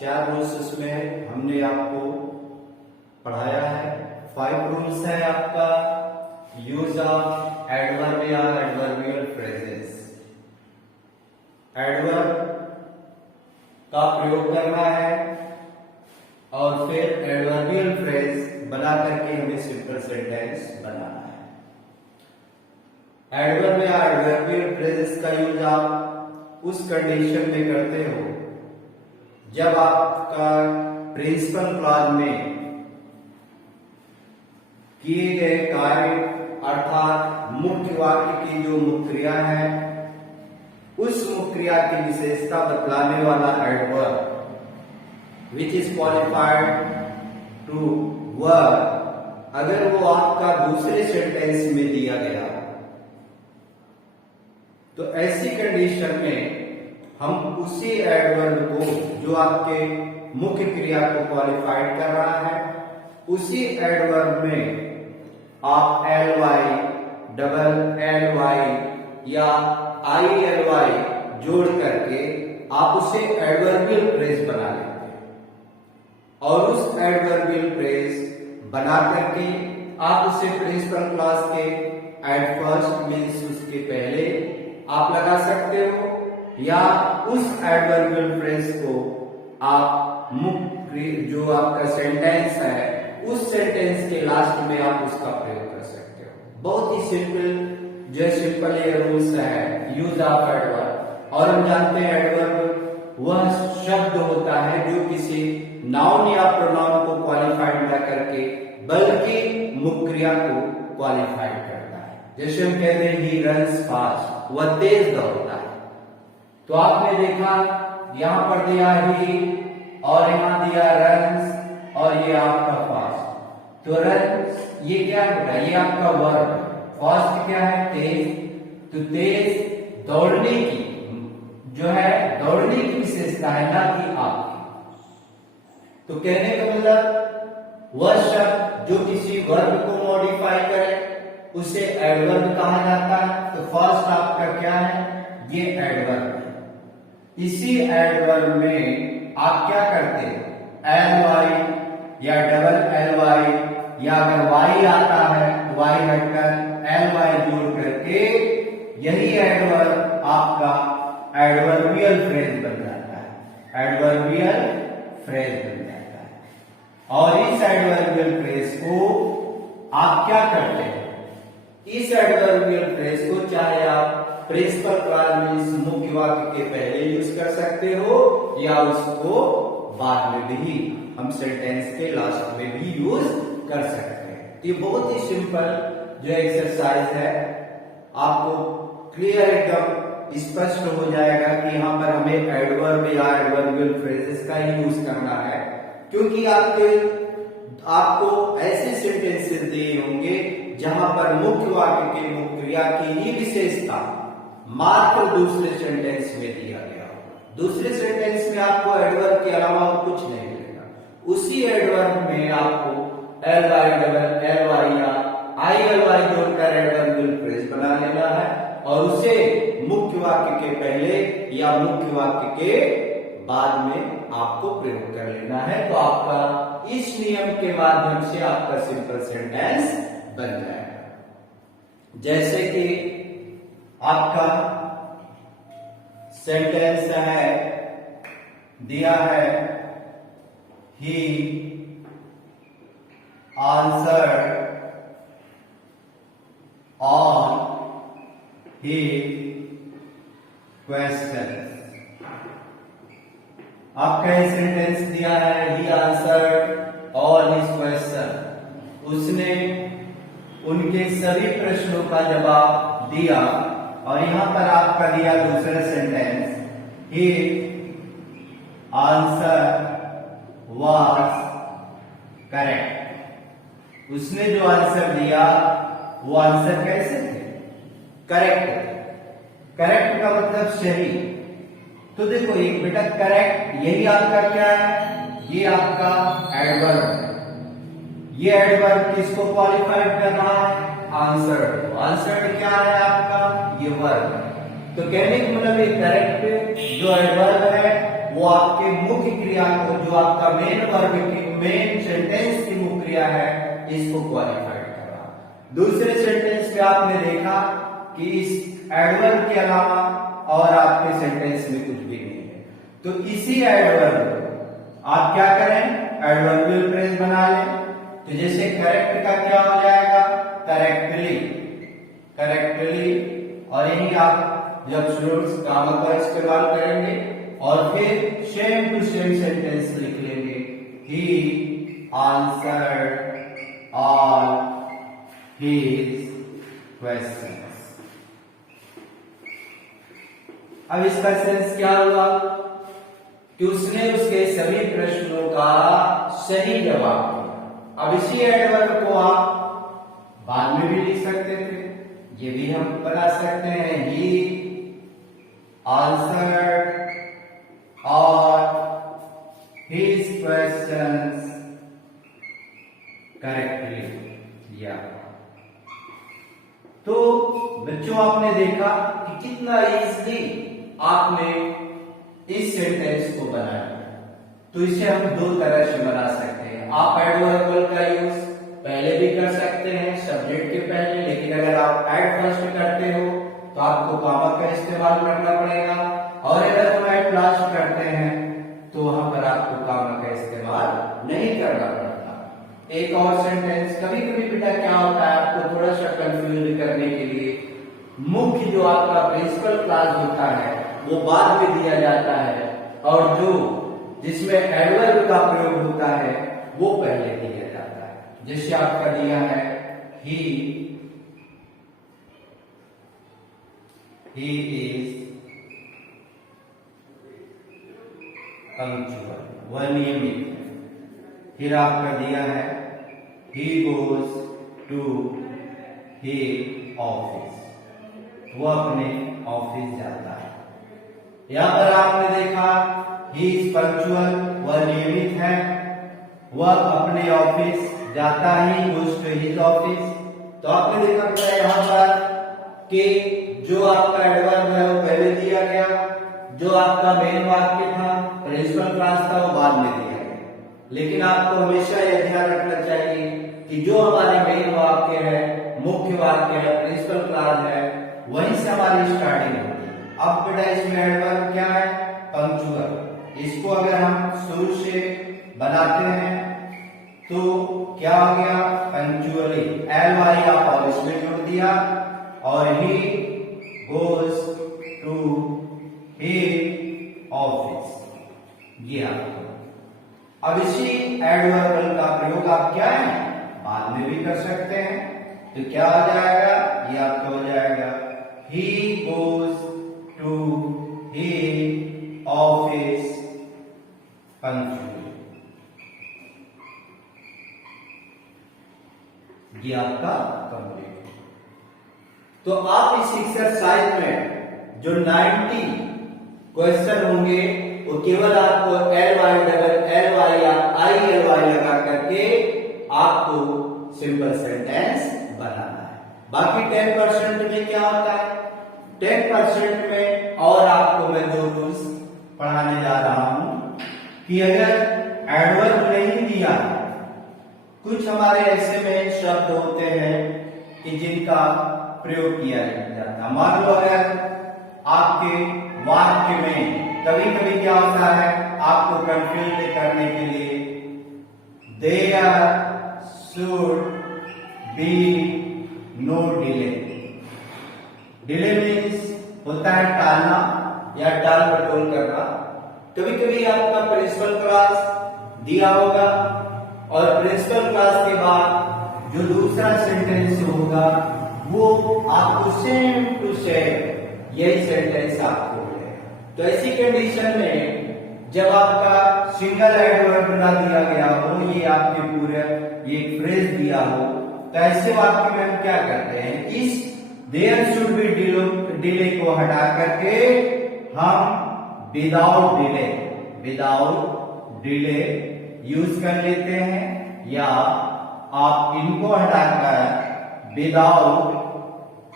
4 rules उसमें हमने आपको पढ़ाया है। 5 रूल्स है आपका यूज ऑफ एडवर्ब या एडवर्बियल फ्रेजेस। एडवर्ब का प्रयोग करना है और फिर एडवर्बियल फ्रेज बना करके हमें सिंपल सेंटेंस बनाना है। एडवर्ब या एडवर्बियल फ्रेजेस का यूज आप उस कंडीशन में करते हो जब आपका प्रिंसिपल क्लॉज में किए गए कार्य अर्थात मुख्य वाक्य की जो मुख्य क्रिया है उस मुख्य क्रिया की विशेषता बतलाने वाला adverb which is qualified to verb अगर वो आपका दूसरे सेंटेंस में दिया गया तो ऐसी कंडीशन में हम उसी एडवर्ब को जो आपके मुख्य क्रिया को क्वालिफाइड कर रहा है उसी एडवर्ब में आप ly, डबल ly या ily जोड़ करके आप उसे एडवर्बियल फ्रेज बना लेते हैं और उस एडवर्बियल फ्रेज बना करके आप उसे प्रिंसिपल क्लॉज के एट फर्स्ट मीन्स उसके पहले आप लगा सकते हो या उस एडवर्बियल फ्रेज को आप मुख्य जो आपका सेंटेंस है उस सेंटेंस के लास्ट में आप उसका प्रयोग कर सकते हो। बहुत ही सिंपल ये रूल्स है यूज ऑफ एडवर्ब। और हम जानते हैं एडवर्ब वह शब्द होता है जो किसी नाउन या प्रोनाउन को क्वालिफाइड न करके बल्कि मुख्य क्रिया को क्वालिफाइड करता है। जैसे हम कहते हैं ही रन्स फास्ट, वह तेज दौड़ता है। तो आपने देखा यहां पर दिया ही और यहां दिया रन्स और ये आपका फास्ट। तो रन्स ये क्या होता है, ये आपका वर्ब। फास्ट क्या है, तेज। तो तेज दौड़ने की जो है दौड़ने की विशेषता है ना कि आपकी। तो कहने का मतलब वह शब्द जो किसी वर्ब को मॉडिफाई करे उसे एडवर्ब कहा जाता है। तो फर्स्ट आपका क्या है, ये एडवर्ब है। इसी एडवर्ब में आप क्या करते हैं, ly या डबल ly या अगर y आता है तो y घटकर ly जोड़ करके यही एडवर्ब आपका एडवर्बियल फ्रेज बन जाता है। एडवर्बियल फ्रेज बन जाता है। और इस एडवर्बियल फ्रेज को आप क्या करते हैं, इस एडवर्बियल फ्रेज को चाहे आप प्रिंसिपल क्लॉज मीन्स मुख्य वाक्य के पहले यूज कर सकते हो या उसको बाद में भी हम सेंटेंस के लास्ट में भी यूज कर सकते हैं। ये बहुत ही सिंपल जो एक्सरसाइज है, आपको क्लियर एकदम स्पष्ट हो जाएगा कि यहाँ पर हमें एडवर्ब या एडवर्बियल फ्रेजेस का ही यूज करना है, क्योंकि आपको ऐसे सेंटेंसेस दिए होंगे जहां पर मुख्य वाक्य के मुख्य क्रिया की ही विशेषता मात्र दूसरे सेंटेंस में दिया गया होगा। दूसरे सेंटेंस में आपको एडवर्ब के अलावा और कुछ नहीं मिलेगा। उसी एडवर्ब में आपको ly, डबल ly या ily जोड़कर एडवर्बियल फ्रेज बना लेना है और उसे मुख्य वाक्य के पहले या मुख्य वाक्य के बाद में आपको प्रयोग कर लेना है। तो आपका इस नियम के माध्यम से आपका सिंपल सेंटेंस बन जाएगा। जैसे कि आपका सेंटेंस है दिया है he answered on his questions। आपका ये सेंटेंस दिया है he answered all his question. उसने उनके सभी प्रश्नों का जवाब दिया। और यहां पर आपका दिया दूसरा sentence he answer was correct. उसने जो आंसर दिया वो आंसर कैसे थे, करेक्ट। करेक्ट का मतलब सही। तो देखो एक बेटा करेक्ट यही आपका क्या है, ये आपका एडवर्ब है। ये एडवर्ब किसको क्वालिफाइड कर रहा है, आंसर्ड। आंसर्ड क्या है आपका, ये वर्ब है। तो कहने का मतलब ये करेक्ट जो एडवर्ब है वो आपके मुख्य क्रिया को, जो आपका मेन वर्ब की, मेन सेंटेंस की मुख्य क्रिया है, इसको क्वालिफाइड कर रहा। दूसरे सेंटेंस में आपने देखा कि इस एडवर्ब के अलावा और आपके सेंटेंस में कुछ भी नहीं है, तो इसी एडवर्ब आप क्या करें, एडवर्बियल फ्रेज बना लें। तो जैसे करेक्ट का क्या हो जाएगा, करेक्टली, करेक्टली, और यही आप जब स्टूडेंट्स कामा का इस्तेमाल करेंगे और फिर सेम टू सेम सेंटेंस लिख लेंगे, he answered all his questions. अब इसका सेंस क्या हुआ कि उसने उसके सभी प्रश्नों का सही जवाब दिया। अब इसी एडवर्ब को आप बाद में भी लिख सकते थे, ये भी हम बना सकते हैं, ही answered all his questions correctly। या तो बच्चों आपने देखा कि कितना इजीली आपने इस सेंटेंस को बनाया। तो इसे हम दो तरह से बना सकते हैं। आप एडवर्बियल का यूज पहले भी कर सकते हैं सब्जेक्ट के पहले, लेकिन अगर आप एड फर्स्ट करते हो तो आपको कामा का इस्तेमाल करना पड़ेगा, और अगर हम एट लास्ट करते हैं तो वहां पर आपको कामा का इस्तेमाल नहीं करना पड़ता। एक और सेंटेंस, कभी कभी बेटा क्या होता है, आपको थोड़ा सा कंफ्यूज करने के लिए मुख्य जो आपका प्रिंसिपल क्लास होता है वो बाद में दिया जाता है, और जो जिसमें एडवर्ब का प्रयोग होता है वो पहले दिया जाता है। जैसे आपका दिया है ही is punctual, वह नियमित है। फिर आपका दिया है he goes to his office, वह अपने ऑफिस जाता है। यहां पर आपने देखा he is punctual, वह नियमित है, वह अपने ऑफिस जाता ही, goes to his office। तो आपने देखा बेटा यहां पर कि जो आपका एडवर्ब है वो पहले दिया गया, जो आपका मेन वाक्य था, प्रिंसिपल क्लास था, वो बाद में दिया गया। लेकिन आपको हमेशा यह ध्यान रखना चाहिए कि जो हमारा मेन वाक्य है, मुख्य वाक्य है, प्रिंसिपल क्लास है, वहीं से हमारी स्टार्टिंग होती है। अब बेटा इसमें एडवर्ब क्या है, पंक्चुअल। इसको अगर हम शुरू से बनाते हैं तो क्या हो गया, पंक्चुअली, LY आप और इसमें जोड़ दिया, और ही goes to his office, ये आपको। अब इसी एडवर्ब का प्रयोग आप क्या है, बाद में भी कर सकते हैं। तो क्या हो जाएगा, ये आपका हो जाएगा he goes to his office punctually, ये आपका कंप्लीट। तो आप इस एक्सरसाइज में जो 90 क्वेश्चन होंगे वो केवल आपको LY या ILY लगा करके आपको सिंपल सेंटेंस बनाना है। बाकी 10% में क्या होता है, 10% में और आपको मैं जो रूल्स पढ़ाने जा रहा हूं कि अगर एडवर्ब नहीं दिया, कुछ हमारे ऐसे में शब्द होते हैं कि जिनका प्रयोग किया जाता है। मान लो अगर आपके वाक्य में कभी कभी क्या होता है, आपको कंफ्यूज करने के लिए there should be no delay. Delay means होता है टालना या टाल मटोल करना। कभी कभी आपका प्रिंसिपल क्लास दिया होगा और प्रिंसिपल क्लास के बाद जो दूसरा सेंटेंस होगा वो आपको सेम टू सेम यही सेंटेंस आपको मिलेगा। तो ऐसी कंडीशन में जब आपका सिंगल एडवर्ब ना दिया गया हो, ये आपके पूरे ये फ्रेज दिया हो, तो ऐसे वाक्य में हम क्या करते हैं, इस देयर शुड बी डिले को हटा करके हम विदाउट डिले यूज कर लेते हैं, या आप इनको हटाकर विदाउट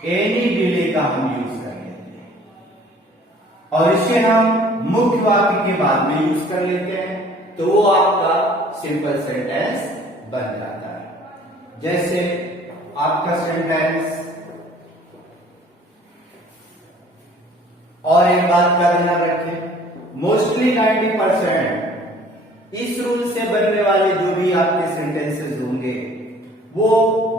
एनी डिले का हम यूज कर लेते हैं। और इसे हम मुख्य वाक्य के बाद में यूज कर लेते हैं तो वो आपका सिंपल सेंटेंस बन जाता है। जैसे आपका सेंटेंस, और एक बात का ध्यान रखें, मोस्टली 90% इस रूल से बनने वाले जो भी आपके सेंटेंसेस होंगे वो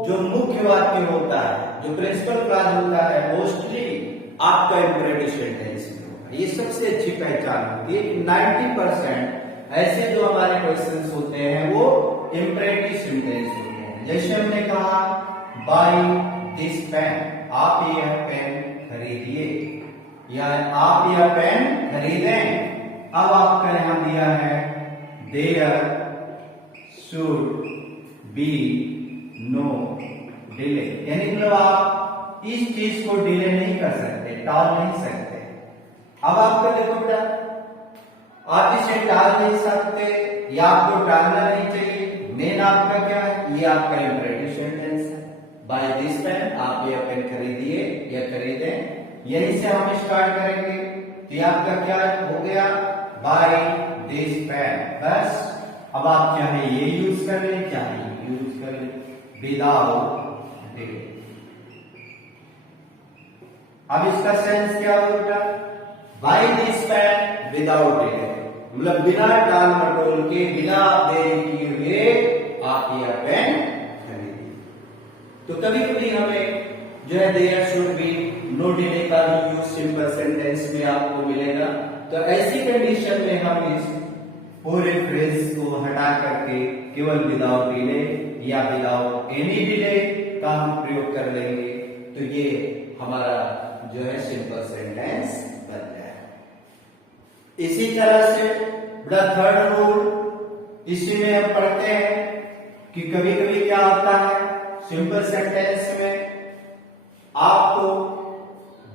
जो मुख्य वाक्य होता है, जो प्रिंसिपल क्लॉज होता है, मोस्टली आपका इंपरेटिव सेंटेंस में होगा। ये सबसे अच्छी पहचान होती है कि 90% ऐसे जो हमारे क्वेश्चंस होते हैं वो इंपरेटिव सेंटेंस होते हैं। जैसे हमने कहा बाय दिस पेन, आप यह पेन खरीदिए, या आप यह पेन खरीदें। अब आपका यहां दिया है there should be no delay, यानी मतलब आप इस चीज को डिले नहीं कर सकते, टाल नहीं सकते। अब आपका देखो बेटा, आप इसे टाल नहीं सकते या आपको टालना नहीं चाहिए। मेन आपका क्या है, ये आपका इंपरेटिव सेंटेंस है। बाय दिस पेन, आप यह पेन खरीदिए या खरीदें, यहीं से हम स्टार्ट करेंगे। तो ये आपका क्या हो गया, बाय दिस पेन। बस अब आप चाहे ये यूज कर ले, चाहे ये यूज कर ले, विदाउट डिले। अब इसका सेंस क्या होगा, by this pen without delay, मतलब बिना टाल मटोल के, बिना देरी किए हुए आप यह पेन खरीदिए। तो कभी कभी हमें जो है there should be no delay का भी यूज सिंपल सेंटेंस में आपको मिलेगा। तो ऐसी कंडीशन में हम इस पूरे फ्रेज को हटा करके केवल विदाउट डिले या विदाउट एनी डिले का हम प्रयोग कर लेंगे, तो ये हमारा जो है सिंपल सेंटेंस बन जाए। इसी तरह से द थर्ड रूल, इसी में हम पढ़ते हैं कि कभी कभी क्या होता है सिंपल सेंटेंस में आपको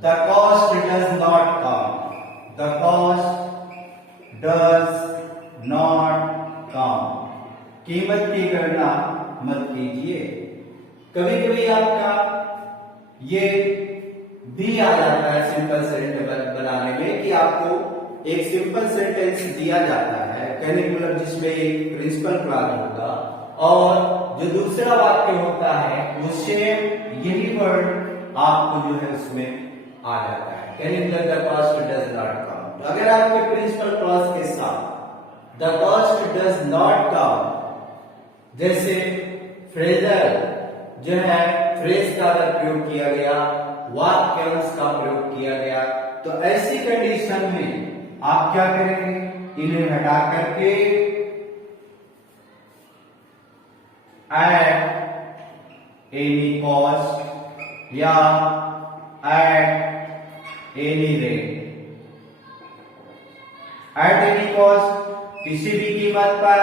the cost does not count, the cost does not count, कीमत की गणना मत कीजिए। कभी कभी आपका ये भी आ जाता है सिंपल सेंटेंस बनाने में कि आपको एक सिंपल सेंटेंस दिया जाता है, कहने का मतलब जिसमें एक प्रिंसिपल क्लॉज होगा और जो दूसरा वाक्य होता है उससे यही वर्ड आपको जो है उसमें आ जाता है, कहने का मतलब the cost does not count. तो अगर आपके प्रिंसिपल क्लॉज के साथ the cost does not count, जैसे फ्रेजल जो है फ्रेज का अगर प्रयोग किया गया, वाक्यांश का प्रयोग किया गया, तो ऐसी कंडीशन में आप क्या करेंगे, इन्हें हटा करके एट एनी कॉस्ट या at any rate, at any cost किसी भी कीमत पर,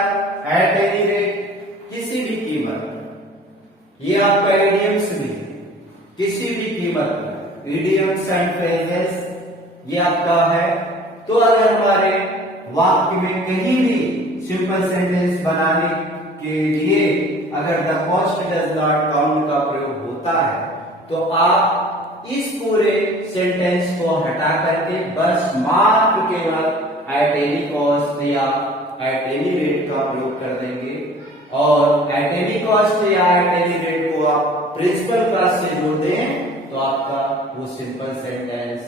एट एनी रेट किसी भी कीमत पर। ये आपका इडियम्स भी, किसी भी कीमत पर, इडियम्स एंड फ्रेजेस ये आपका है। तो अगर हमारे वाक्य में कहीं भी सिंपल सेंटेंस बनाने के लिए अगर the cost does not count का प्रयोग होता है तो आप इस पूरे सेंटेंस को हटा करके बस मात्र केवल एट एनी कॉस्ट या एट एनी रेट का प्रयोग कर देंगे, और एट एनी कॉस्ट या एट एनी रेट को आप प्रिंसिपल क्लॉज से जोड़ दें तो आपका वो सिंपल सेंटेंस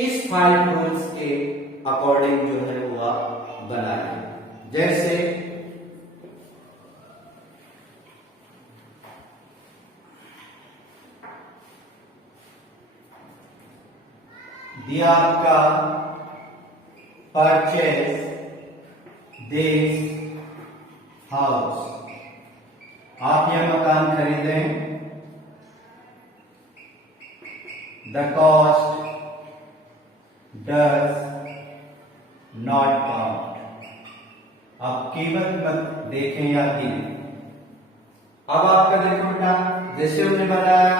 इस 5 रूल्स के अकॉर्डिंग जो है वो आप बनाएं। जैसे दिया आपका परचेज दिस हाउस, आप यह मकान खरीदें, the cost does not count, आप कीमत मत देखें या गिने। अब आपका देखो बेटा, जैसे हमने बताया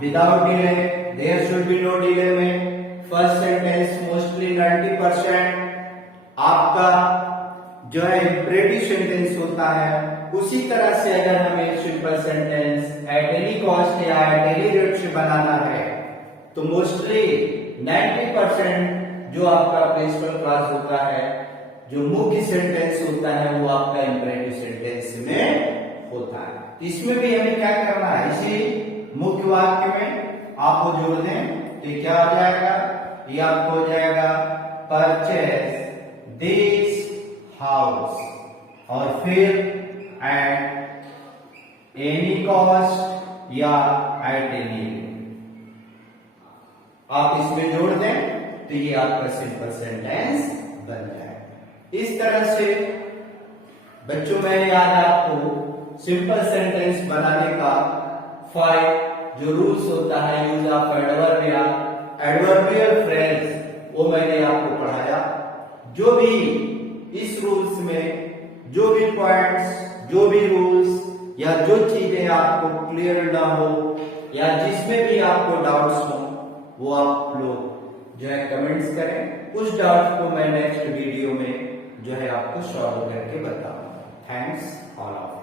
without delay, there should be no delay में फर्स्ट सेंटेंस मोस्टली 90% आपका जो है इंपरेटिव सेंटेंस होता है। उसी तरह से अगर हमें simple sentence at any cost या एट एनी रेट से बनाना है तो मोस्टली 90% जो आपका प्रिंसिपल क्लॉज होता है, जो मुख्य सेंटेंस होता है, वो आपका इंपेरेटिव सेंटेंस में होता है। इसमें भी हमें क्या करना है, इसी मुख्य वाक्य में आपको जोड़ दें तो क्या हो जाएगा, ये आपको हो जाएगा परचेज दिस हाउस, और फिर एट एनी कॉस्ट या एट एनी, आप इसमें जोड़ दें तो ये आपका सिंपल सेंटेंस बन जाएगा। इस तरह से बच्चों मैंने आज आपको सिंपल सेंटेंस बनाने का 5 जो रूल्स होता है यूज ऑफ एडवर्ब या एडवर्बियल फ्रेज, वो मैंने आपको पढ़ाया। जो भी इस रूल्स में जो भी पॉइंट्स, जो भी रूल्स या जो चीजें आपको क्लियर ना हो या जिसमें भी आपको डाउट्स हो, वो आप लोग जो है कमेंट्स करें। उस डाउट को मैं नेक्स्ट वीडियो में जो है आपको सॉल्व करके बताऊंगा। Thanks all of